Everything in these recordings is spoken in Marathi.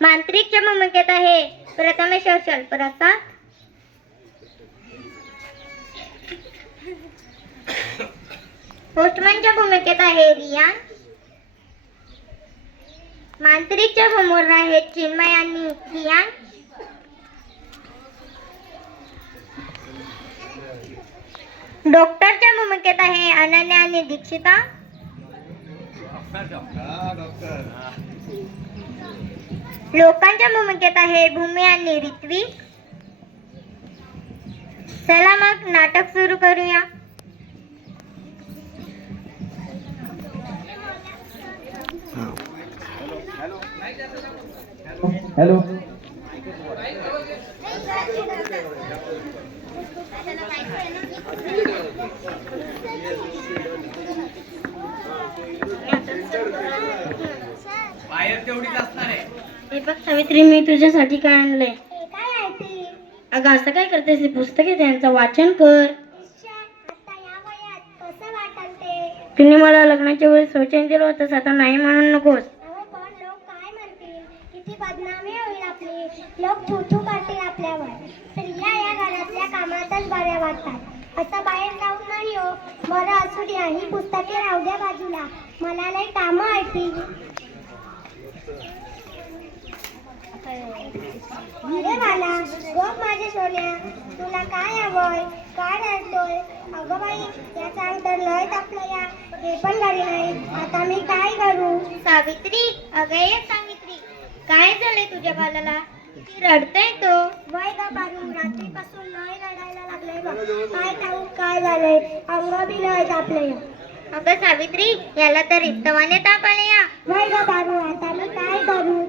मांत्रिकच्या भूमिकेत आहे प्रथमेश हर्षल प्रसाद. पोस्टमनच्या भूमिकेत आहे रियान. मांत्रिकच्या समोर आहेत चिन्मय आणि रियान. डॉक्टरच्या भूमिकेत आहे अनन्या आणि दीक्षिता. लोकांच्या भूमिकेत आहे भूमी आणि ऋत्विक. चला मग नाटक सुरू करूया. हॅलो. बाहेर तेवढीच असणार आहे. हे बघ सावित्री, मी तुझ्यासाठी काय आणलंय. काय आहे ते? अगं असं काय करतेस, ही पुस्तके त्यांचं वाचन कर. आता या वयात कसं वाटल ते? तुम्ही मला लग्नाच्या वेळेस वचन दिलं होतंस, आता नाही म्हणून नकोस. अहो पण लोक काय म्हणतील? किती बदनामी होईल आपली. लोक थू करतील आपल्यावर. स्त्रिया या घरातल्या कामातच बऱ्या वाटतात. असं बाहेर जाऊन नाही हो. बरं असू द्या, ही पुस्तके राहू द्या बाजूला. मला लई कामं आहेत ती. अरे बाला, गप माझ्या सोन्या, तुला काय हवंय? काय रडतोय? अगं बाई, याचा अंग तर लय तापलं या. हे पण घरी नाही. आता मी काय करू? सावित्री, अगं ये सावित्री, काय झालंय तुझ्या बालाला? ती रडतय तो. वय ग बारू, रात्रीपासून लय रडायला लागलंय बघ. काय ठाऊक काय झालंय? अंग बी लय तापलंय. अगं सावित्री, याला तर रिक्तवाने ताप आले या. वय ग बारू, आता मी काय करू?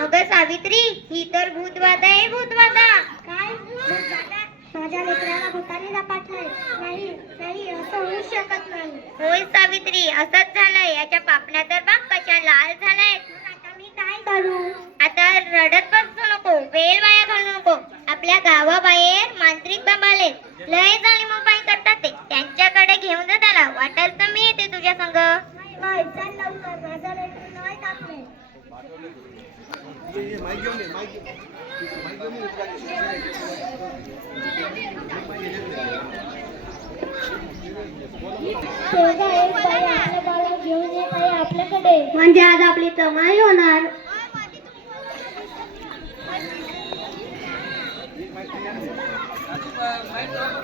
अगं सावित्री, ही तर भूतबाधा आहे, भूतबाधा. काय भूतबाधा? माझ्या लेकराला भूताने झपाटलंय. नाही नाही, असं होऊ शकत नाही. होय सावित्री, असंच झालंय. याच्या पापण्या तर बघ कशा लाल झालाय. आता मी काय करू? आता रडत बसू नको, वेळ वाया घालू नको. आपल्या गावाबाहेर मांत्रिक बाबाले लय झाली मोबाईल करतात ते. त्यांच्याकडे घेऊन जा त्याला. वाटेल तर मी येते तुझ्या संग. वय चल लवकर, माझा लेकरू लय तापलंय. तेवढा एक बाई आपल्या बाळा घेऊन येत आहे आपल्याकडे. म्हणजे आज आपली कमाई होणार.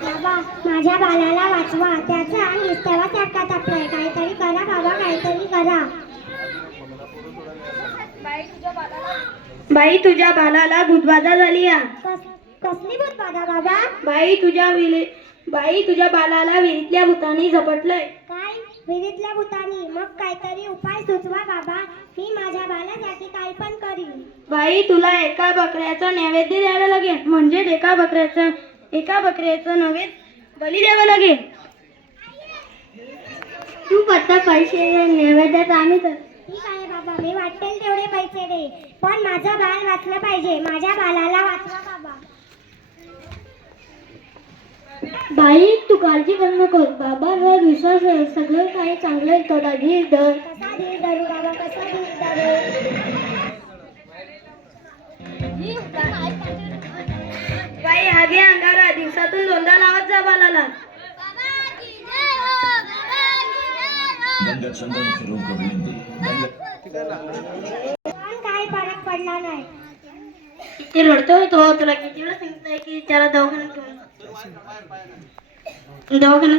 बाबा, माझ्या बाळाला वाचवा. त्याचा अंग निस्तवासारखा तापलाय. काहीतरी करा बाबा, काहीतरी करा. बाई, तुझ्या बालाला भूतबाधा झाली या. कसली भूतबाधा बाबा? बाई, तुझ्या बालाला विहिरीतल्या भूतानी झपटलंय. काय? विहिरीतल्या भूतानी? मग काहीतरी उपाय सुचवा बाबा. मी माझ्या बाळासाठी काही पण करीन. बाई, तुला एका बकऱ्याचा नैवेद्य द्यायला लागेल. म्हणजे एका बकऱ्याचं नैवेद्य बली द्यावं लागेल. तू फक्त पैसे नैवेद्यात आम्ही तर. ठीक आहे बाबा, मी वाटेल तेवढे पैसे दे. पण माझं बाळ वाचलं पाहिजे. माझ्या बाळाला वाचवा बाबा. बाई, तू काळजी करू नकोस. बाबांवर विश्वास आहे. सगळं काही चांगलं आहे. थोडा धीर धर. कसा धीर धरू बाबा, कसा धीर धरू? बाई, आधी अंगारा दिवसातून 2दा लावत जा बालाला. पण काही फरक पडला नाही. किती रडतोय तो. तुला किती वेळा सांगितलंय की त्याला दवाखान्यात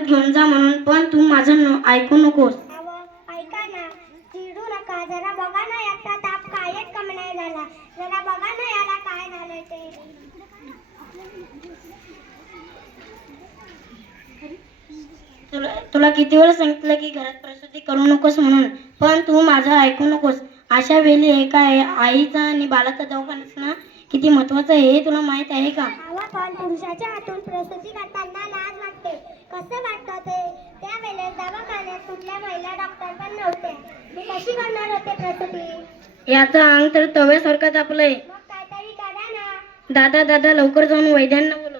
घेऊन जा म्हणून. पण तू माझं ऐकू नकोस. अहो, ऐका ना, चिडू नका. जरा बघा ना, याचा ताप कायच कमी नाही झाला. जरा बघा ना याला काय झालंय ते. तुला किती वेळा सांगितलं की घरात प्रसूती करू नकोस म्हणून. पण तू माझं ऐकू नकोस. अशा वेळी एका आईचा आणि बाळाचा दवाखाना असणं किती महत्वाचं आहे हे तुला माहित आहे का? अहो, पण पुरुषाच्या हातून प्रसूती करताना लाज वाटते. कसं वाटतं ते? त्यावेळेस दवाखान्यात कुठल्या महिला डॉक्टर पण नव्हते. मी कशी करणार होते प्रसूती? याचं अंग तर तव्यासारखं तापलंय. मग काहीतरी करा ना. दादा लवकर जाऊन वैद्यांना बोलव.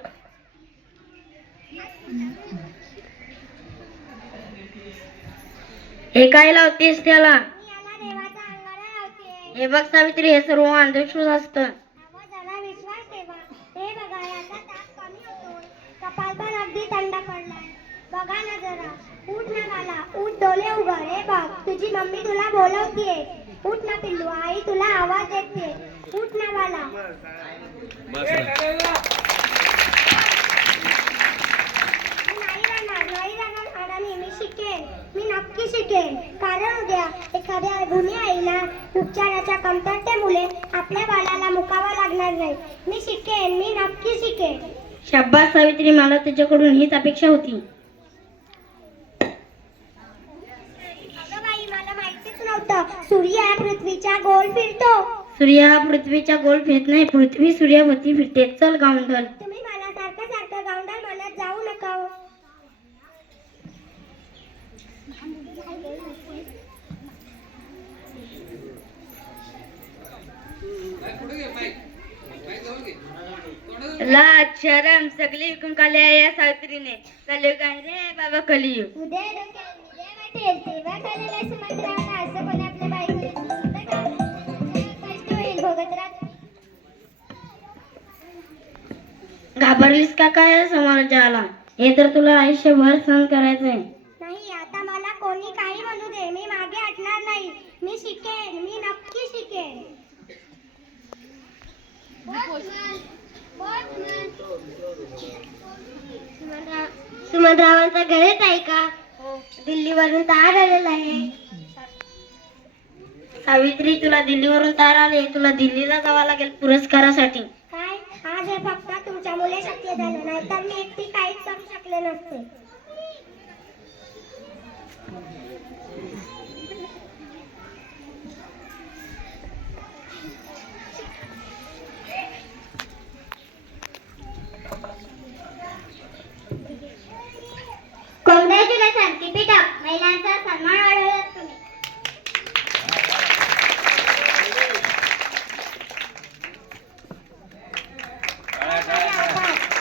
हे काय लावतेस त्याला? मी याला देवाचा अंगारा लावते. हे बघ सावित्री, हे सर्व अंधविश्वास असतं. अहो, जरा विश्वास ठेवा. हे बघा, याचा ताप कमी होतोय. कपाळ पण अगदी थंड पडलाय. बघा ना जरा. उठ ना बाला, उठ, डोले उघड. हे बघ, तुझी मम्मी तुला बोलवतीये. उठ ना पिल्लू, आई तुला आवाज देते. उठ ना बाला. नाही राहणार अडाणी. मी शिकेन, मी नक्की शिकेन. कारण उद्या एखाद्या गुन्हे आईला उपचाराच्या कमतरतेमुळे आपल्या बाळाला मुकावं लागणार नाही. मी शिकेन, मी नक्की शिकेन. शाब्बास सावित्री, मला तुझ्याकडून हीच अपेक्षा होती. अगं बाई, मला माहितीच नव्हतं सूर्य हा पृथ्वीच्या गोल फिरतो. सूर्य हा पृथ्वीच्या गोल फिरत नाही, पृथ्वी सूर्याभोवती फिरते. चल गावंढळ. तुम्ही मला सारखं सारखं गावंढळ म्हणत जाऊ नका हो. लाज शरम सगळी विकून काढली आहे या सावित्रीने. कलियुग आहे रे बाबा, कलियुग. उद्या वाटेल तेव्हा खालेला सुमंत्राला असं पण आपल्या बायकोला कष्ट होईल भोगत राहत. घाबरलीस का काय समाजाला? हे तर तुला आयुष्यभर सहन करायचंय. नाही, आता मला कोणी काही म्हणू दे, मी मागे हटणार नाही. मी शिकेन, मी नक्की शिकेन. सुमंतरावांचा घरच आहे का? दिल्लीवरून तार आलेला आहे. सावित्री, तुला दिल्लीवरून तार आले. तुला दिल्लीला जावं लागेल पुरस्कारासाठी. काय? आज हे फक्त तुमच्यामुळे शक्य झालं, नाही तर मी एकटी काहीच करू शकले नसते. Congratulation, keep it up. महिलांचा सन्मान वाढवला तुम्ही.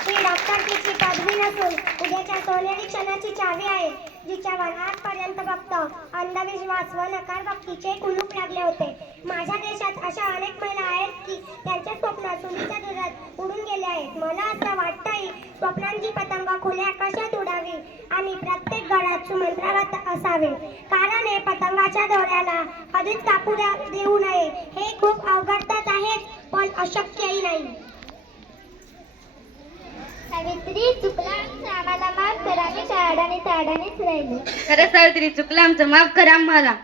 ही डॉक्टरकीची पदवी नसून उद्याच्या सोनेरी क्षणाची चावी आहे, जिच्यावर आजपर्यंत फक्त अंधविश्वास व नकारभक्तीचे कुलूप लागले होते. माझ्या देशात अशा अनेक महिला आहेत की त्यांचे स्वप्न सुनीच्या दुरात उडून गेले आहेत. मला असं वाटतंय, स्वप्नांची पतंग खुल्या आकाशात उडावी आणि प्रत्येक घरात सुमंत्रावत असावे. कारण हे पतंगाच्या दोऱ्याला कधीच कापू देऊ नये. हे खूप अवघड तर आहेच, पण अशक्यही नाही. सावित्री, चुकला आम्हाला माफ करा. मी अडाणीच राहिले. खरं सावित्री, चुकलं आमचं, माफ करा आम्हाला.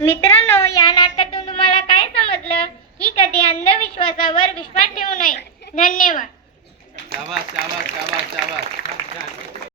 मित्रांनो, या नाटकातून तुम्हाला काय समजलं की कधी अंधविश्वासावर विश्वास ठेवू नये. धन्यवाद. शाबास शाबास शाबास शाबास.